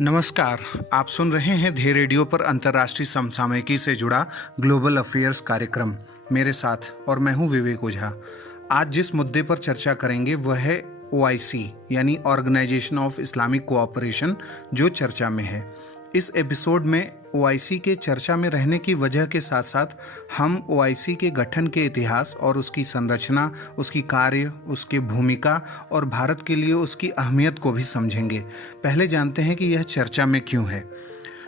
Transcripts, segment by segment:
नमस्कार। आप सुन रहे हैं धे रेडियो पर अंतर्राष्ट्रीय समसामयिकी से जुड़ा ग्लोबल अफेयर्स कार्यक्रम मेरे साथ, और मैं हूं विवेक ओझा। आज जिस मुद्दे पर चर्चा करेंगे वह है ओआईसी यानी ऑर्गेनाइजेशन ऑफ इस्लामिक कोऑपरेशन, जो चर्चा में है। इस एपिसोड में ओआईसी के चर्चा में रहने की वजह के साथ साथ हम ओआईसी के गठन के इतिहास और उसकी संरचना, उसकी कार्य, उसकी भूमिका और भारत के लिए उसकी अहमियत को भी समझेंगे। पहले जानते हैं कि यह चर्चा में क्यों है।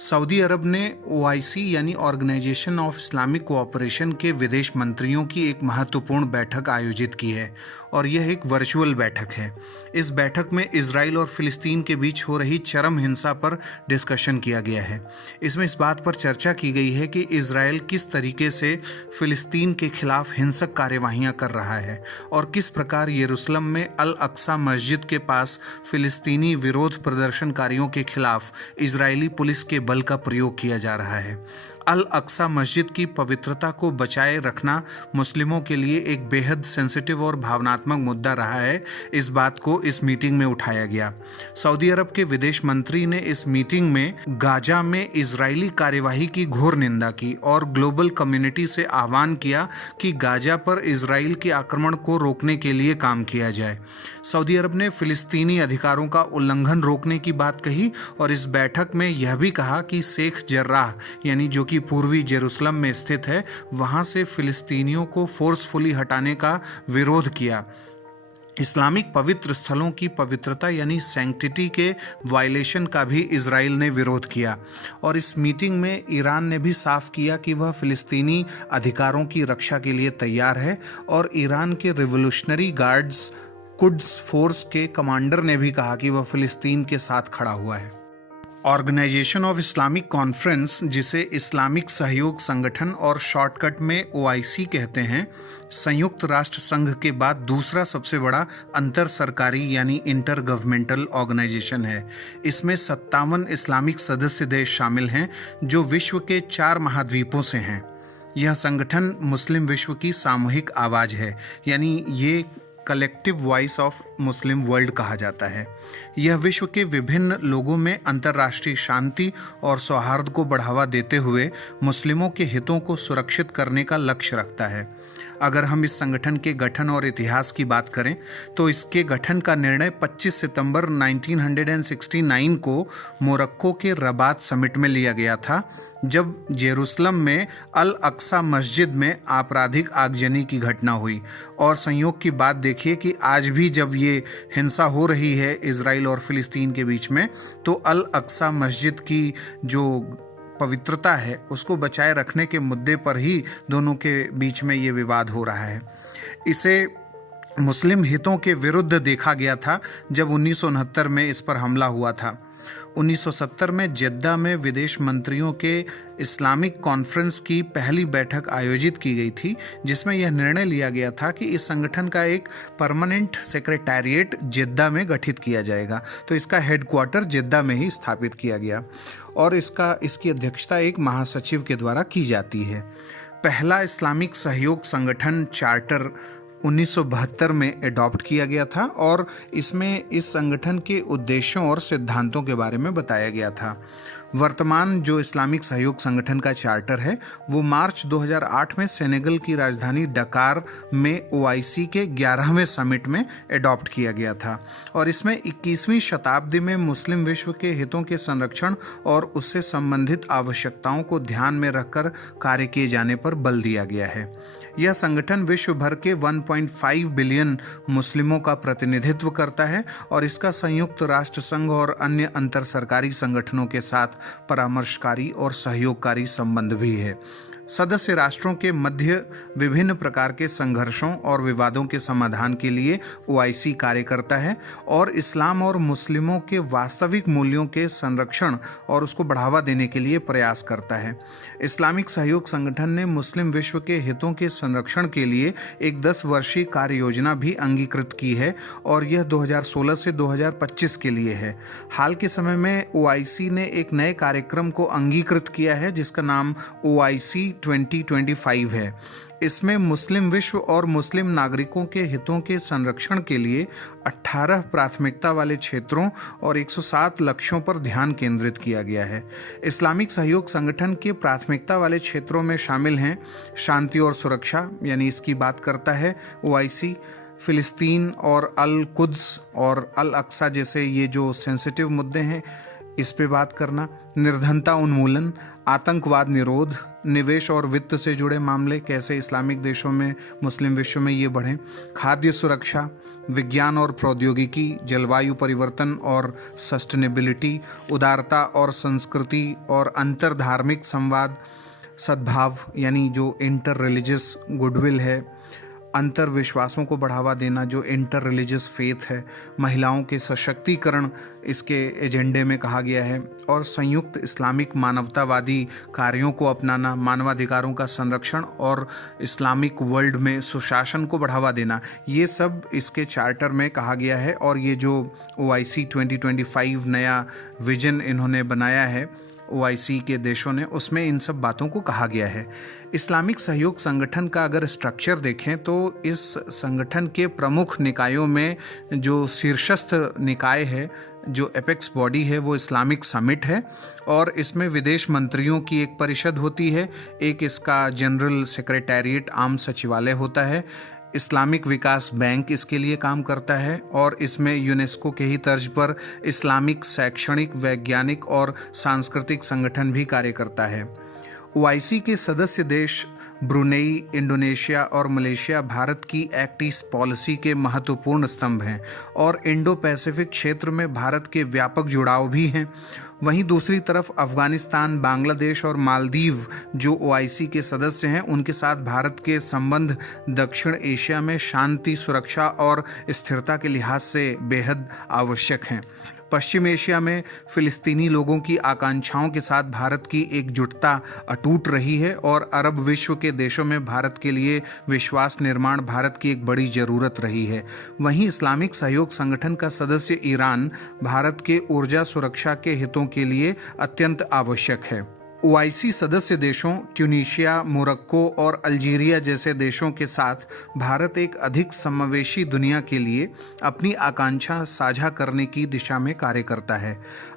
सऊदी अरब ने ओआईसी यानी ऑर्गेनाइजेशन ऑफ इस्लामिक कोऑपरेशन के विदेश मंत्रियों की एक महत्वपूर्ण बैठक आयोजित की है, और यह एक वर्चुअल बैठक है। इस बैठक में इजराइल और फिलिस्तीन के बीच हो रही चरम हिंसा पर डिस्कशन किया गया है। इसमें इस बात पर चर्चा की गई है कि इजराइल किस तरीके से फिलिस्तीन के खिलाफ हिंसक कार्यवाहियां कर रहा है और किस प्रकार यरूशलेम में अल अक्सा मस्जिद के पास फिलिस्तीनी विरोध प्रदर्शनकारियों के खिलाफ इजरायली पुलिस के बल का प्रयोग किया जा रहा है। अल अक्सा मस्जिद की पवित्रता को बचाए रखना मुस्लिमों के लिए एक बेहद सेंसिटिव और भावनात्मक मुद्दा रहा है। इस बात को इस मीटिंग में उठाया गया। सऊदी अरब के विदेश मंत्री ने इस मीटिंग में गाजा में इजरायली कार्यवाही की घोर निंदा की और ग्लोबल कम्युनिटी से आह्वान किया कि गाजा पर इजराइल के आक्रमण को रोकने के लिए काम किया जाए। सऊदी अरब ने फिलिस्तीनी अधिकारों का उल्लंघन रोकने की बात कही और इस बैठक में यह भी कहा कि शेख जर्राह यानी जो कि पूर्वी जेरूसलम में स्थित है, वहां से फिलिस्तीनियों को फोर्सफुली हटाने का विरोध किया। इस्लामिक पवित्र स्थलों की पवित्रता यानी सैंक्टिटी के वायलेशन का भी इजराइल ने विरोध किया। और इस मीटिंग में ईरान ने भी साफ किया कि वह फिलिस्तीनी अधिकारों की रक्षा के लिए तैयार है, और ईरान के रिवोल्यूशनरी गार्ड्स कुड्स फोर्स के कमांडर ने भी कहा कि वह फिलिस्तीन के साथ खड़ा हुआ है। ऑर्गेनाइजेशन ऑफ इस्लामिक कॉन्फ्रेंस, जिसे इस्लामिक सहयोग संगठन और शॉर्टकट में ओआईसी कहते हैं, संयुक्त राष्ट्र संघ के बाद दूसरा सबसे बड़ा अंतर सरकारी यानी इंटर गवर्नमेंटल ऑर्गेनाइजेशन है। इसमें 57 इस्लामिक सदस्य देश शामिल हैं जो विश्व के 4 महाद्वीपों से हैं। यह संगठन मुस्लिम विश्व की सामूहिक आवाज़ है, यानी ये collective voice of Muslim world कहा जाता है। यह विश्व के विभिन्न लोगों में अंतर्राष्ट्रीय शांति और सौहार्द को बढ़ावा देते हुए मुस्लिमों के हितों को सुरक्षित करने का लक्ष्य रखता है। अगर हम इस संगठन के गठन और इतिहास की बात करें तो इसके गठन का निर्णय 25 सितंबर 1969 को मोरक्को के रबात समिट में लिया गया था, जब जेरूसलम में अल अक्सा मस्जिद में आपराधिक आगजनी की घटना हुई। और संयोग की बात देखिए कि आज भी जब ये हिंसा हो रही है इजराइल और फिलिस्तीन के बीच में, तो अल अक्सा मस्जिद की जो पवित्रता है उसको बचाए रखने के मुद्दे पर ही दोनों के बीच में ये विवाद हो रहा है। इसे मुस्लिम हितों के विरुद्ध देखा गया था जब 1969 में इस पर हमला हुआ था। 1970 में जेद्दा में विदेश मंत्रियों के इस्लामिक कॉन्फ्रेंस की पहली बैठक आयोजित की गई थी, जिसमें यह निर्णय लिया गया था कि इस संगठन का एक परमानेंट सेक्रेटेरिएट जेद्दा में गठित किया जाएगा। तो इसका हेडक्वार्टर जेद्दा में ही स्थापित किया गया और इसकी अध्यक्षता एक महासचिव के द्वारा की जाती है। पहला इस्लामिक सहयोग संगठन चार्टर 1972 में एडॉप्ट किया गया था और इसमें इस संगठन के उद्देश्यों और सिद्धांतों के बारे में बताया गया था। वर्तमान जो इस्लामिक सहयोग संगठन का चार्टर है वो मार्च 2008 में सेनेगल की राजधानी डकार में ओआईसी के 11वें समिट में एडॉप्ट किया गया था, और इसमें 21वीं शताब्दी में मुस्लिम विश्व के हितों के संरक्षण और उससे संबंधित आवश्यकताओं को ध्यान में रखकर कार्य किए जाने पर बल दिया गया है। यह संगठन विश्व भर के 1.5 बिलियन मुस्लिमों का प्रतिनिधित्व करता है और इसका संयुक्त राष्ट्र संघ और अन्य अंतर सरकारी संगठनों के साथ परामर्शकारी और सहयोगकारी संबंध भी है। सदस्य राष्ट्रों के मध्य विभिन्न प्रकार के संघर्षों और विवादों के समाधान के लिए ओआईसी कार्य करता है और इस्लाम और मुस्लिमों के वास्तविक मूल्यों के संरक्षण और उसको बढ़ावा देने के लिए प्रयास करता है। इस्लामिक सहयोग संगठन ने मुस्लिम विश्व के हितों के संरक्षण के लिए एक 10 वर्षीय कार्य योजना भी अंगीकृत की है और यह 2016 से 2025 के लिए है। हाल के समय में ओआईसी ने एक नए कार्यक्रम को अंगीकृत किया है जिसका नाम ओआईसी 2025 है। इसमें मुस्लिम विश्व और मुस्लिम नागरिकों के हितों के संरक्षण के लिए 18 प्राथमिकता वाले क्षेत्रों और 107 लक्ष्यों पर ध्यान केंद्रित किया गया है। इस्लामिक सहयोग संगठन के प्राथमिकता वाले क्षेत्रों में शामिल हैं शांति और सुरक्षा, यानी इसकी बात करता है ओआईसी। फिलिस्तीन और अल कुद्स और अल अक्सा जैसे ये जो सेंसिटिव मुद्दे हैं इस पे बात करना। निर्धनता उन्मूलन, आतंकवाद निरोध, निवेश और वित्त से जुड़े मामले, कैसे इस्लामिक देशों में मुस्लिम विश्व में ये बढ़ें। खाद्य सुरक्षा, विज्ञान और प्रौद्योगिकी, जलवायु परिवर्तन और सस्टेनेबिलिटी, उदारता और संस्कृति और अंतर धार्मिक संवाद, सद्भाव यानी जो इंटर रिलीजियस गुडविल है, अंतर विश्वासों को बढ़ावा देना जो इंटर रिलीजियस फेथ है, महिलाओं के सशक्तिकरण इसके एजेंडे में कहा गया है, और संयुक्त इस्लामिक मानवतावादी कार्यों को अपनाना, मानवाधिकारों का संरक्षण और इस्लामिक वर्ल्ड में सुशासन को बढ़ावा देना, ये सब इसके चार्टर में कहा गया है। और ये जो ओआईसी 2025 नया विजन इन्होंने बनाया है ओआईसी के देशों ने, उसमें इन सब बातों को कहा गया है। इस्लामिक सहयोग संगठन का अगर स्ट्रक्चर देखें तो इस संगठन के प्रमुख निकायों में जो शीर्षस्थ निकाय है, जो एपेक्स बॉडी है, वो इस्लामिक समिट है और इसमें विदेश मंत्रियों की एक परिषद होती है, एक इसका जनरल सेक्रेटेरिएट आम सचिवालय होता है। इस्लामिक विकास बैंक इसके लिए काम करता है और इसमें यूनेस्को के ही तर्ज पर इस्लामिक शैक्षणिक, वैज्ञानिक और सांस्कृतिक संगठन भी कार्य करता है। ओआईसी के सदस्य देश ब्रुनेई, इंडोनेशिया और मलेशिया भारत की एक्ट ईस्ट पॉलिसी के महत्वपूर्ण स्तंभ हैं और इंडो पैसिफिक क्षेत्र में भारत के व्यापक जुड़ाव भी हैं। वहीं दूसरी तरफ अफगानिस्तान, बांग्लादेश और मालदीव जो ओआईसी के सदस्य हैं, उनके साथ भारत के संबंध दक्षिण एशिया में शांति, सुरक्षा और स्थिरता के लिहाज से बेहद आवश्यक हैं। पश्चिम एशिया में फिलिस्तीनी लोगों की आकांक्षाओं के साथ भारत की एकजुटता अटूट रही है और अरब विश्व के देशों में भारत के लिए विश्वास निर्माण भारत की एक बड़ी ज़रूरत रही है। वहीं इस्लामिक सहयोग संगठन का सदस्य ईरान भारत के ऊर्जा सुरक्षा के हितों के लिए अत्यंत आवश्यक है। ओआईसी सदस्य देशों ट्यूनीशिया, मोरक्को और अल्जीरिया जैसे देशों के साथ भारत एक अधिक समावेशी दुनिया के लिए अपनी आकांक्षा साझा करने की दिशा में कार्य करता है।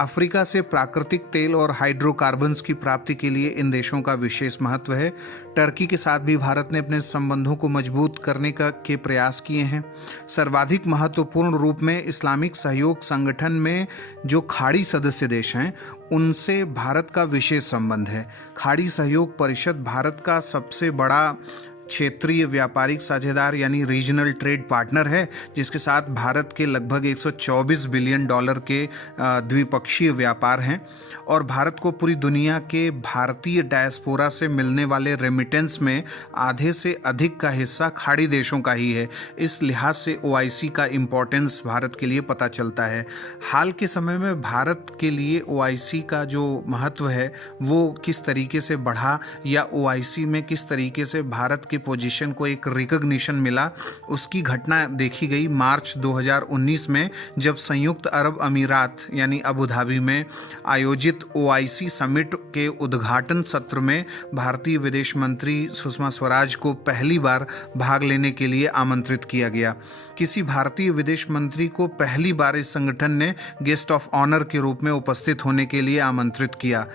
अफ्रीका से प्राकृतिक तेल और हाइड्रोकार्बन्स की प्राप्ति के लिए इन देशों का विशेष महत्व है। टर्की के साथ भी भारत ने अपने संबंधों को मजबूत करने के प्रयास किए हैं। सर्वाधिक महत्वपूर्ण रूप में इस्लामिक सहयोग संगठन में जो खाड़ी सदस्य देश हैं उनसे भारत का विशेष संबंध है। खाड़ी सहयोग परिषद भारत का सबसे बड़ा क्षेत्रीय व्यापारिक साझेदार यानी रीजनल ट्रेड पार्टनर है, जिसके साथ भारत के लगभग 124 बिलियन डॉलर के द्विपक्षीय व्यापार हैं और भारत को पूरी दुनिया के भारतीय डायस्पोरा से मिलने वाले रेमिटेंस में आधे से अधिक का हिस्सा खाड़ी देशों का ही है। इस लिहाज से ओआईसी का इम्पोर्टेंस भारत के लिए पता चलता है। हाल के समय में भारत के लिए ओआईसी का जो महत्व है वो किस तरीके से बढ़ा या ओआईसी में किस तरीके से भारत के पोजीशन को एक रिकॉग्निशन मिला, उसकी घटना देखी गई मार्च 2019 में, जब संयुक्त अरब अमीरात यानी अबू धाबी में आयोजित ओआईसी समिट के उद्घाटन सत्र में भारतीय विदेश मंत्री सुषमा स्वराज को पहली बार भाग लेने के लिए आमंत्रित किया गया। किसी भारतीय विदेश मंत्री को पहली बार इस संगठन ने गेस्ट ऑफ ऑनर के रूप में उपस्थित होने के लिए आमंत्रित किया।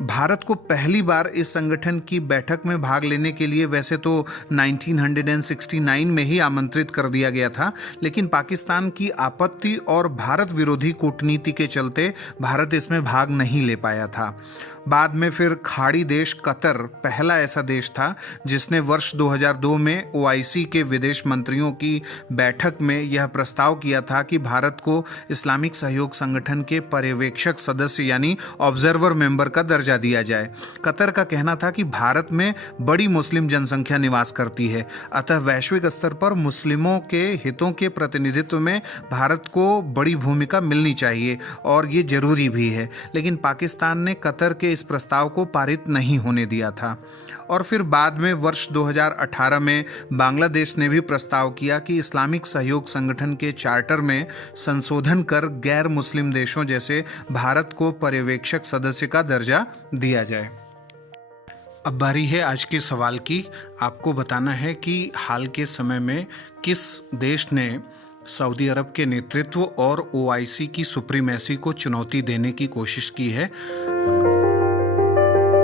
भारत को पहली बार इस संगठन की बैठक में भाग लेने के लिए वैसे तो 1969 में ही आमंत्रित कर दिया गया था, लेकिन पाकिस्तान की आपत्ति और भारत विरोधी कूटनीति के चलते भारत इसमें भाग नहीं ले पाया था। बाद में फिर खाड़ी देश कतर पहला ऐसा देश था जिसने वर्ष 2002 में ओआईसी के विदेश मंत्रियों की बैठक में यह प्रस्ताव किया था कि भारत को इस्लामिक सहयोग संगठन के पर्यवेक्षक सदस्य यानी ऑब्जर्वर मेंबर का दर्जा दिया जाए। कतर का कहना था कि भारत में बड़ी मुस्लिम जनसंख्या निवास करती है, अतः वैश्विक स्तर पर मुस्लिमों के हितों के प्रतिनिधित्व में भारत को बड़ी भूमिका मिलनी चाहिए और ये जरूरी भी है। लेकिन पाकिस्तान ने कतर के इस प्रस्ताव को पारित नहीं होने दिया था। और फिर बाद में वर्ष 2018 में बांग्लादेश ने भी प्रस्ताव किया कि इस्लामिक सहयोग संगठन के चार्टर में संशोधन कर गैर मुस्लिम देशों जैसे भारत को पर्यवेक्षक सदस्य का दर्जा दिया जाए। अब बारी है आज के सवाल की। आपको बताना है कि हाल के समय में किस देश ने सऊदी अरब के नेतृत्व और ओआईसी की सुप्रीमेसी को चुनौती देने की कोशिश की है।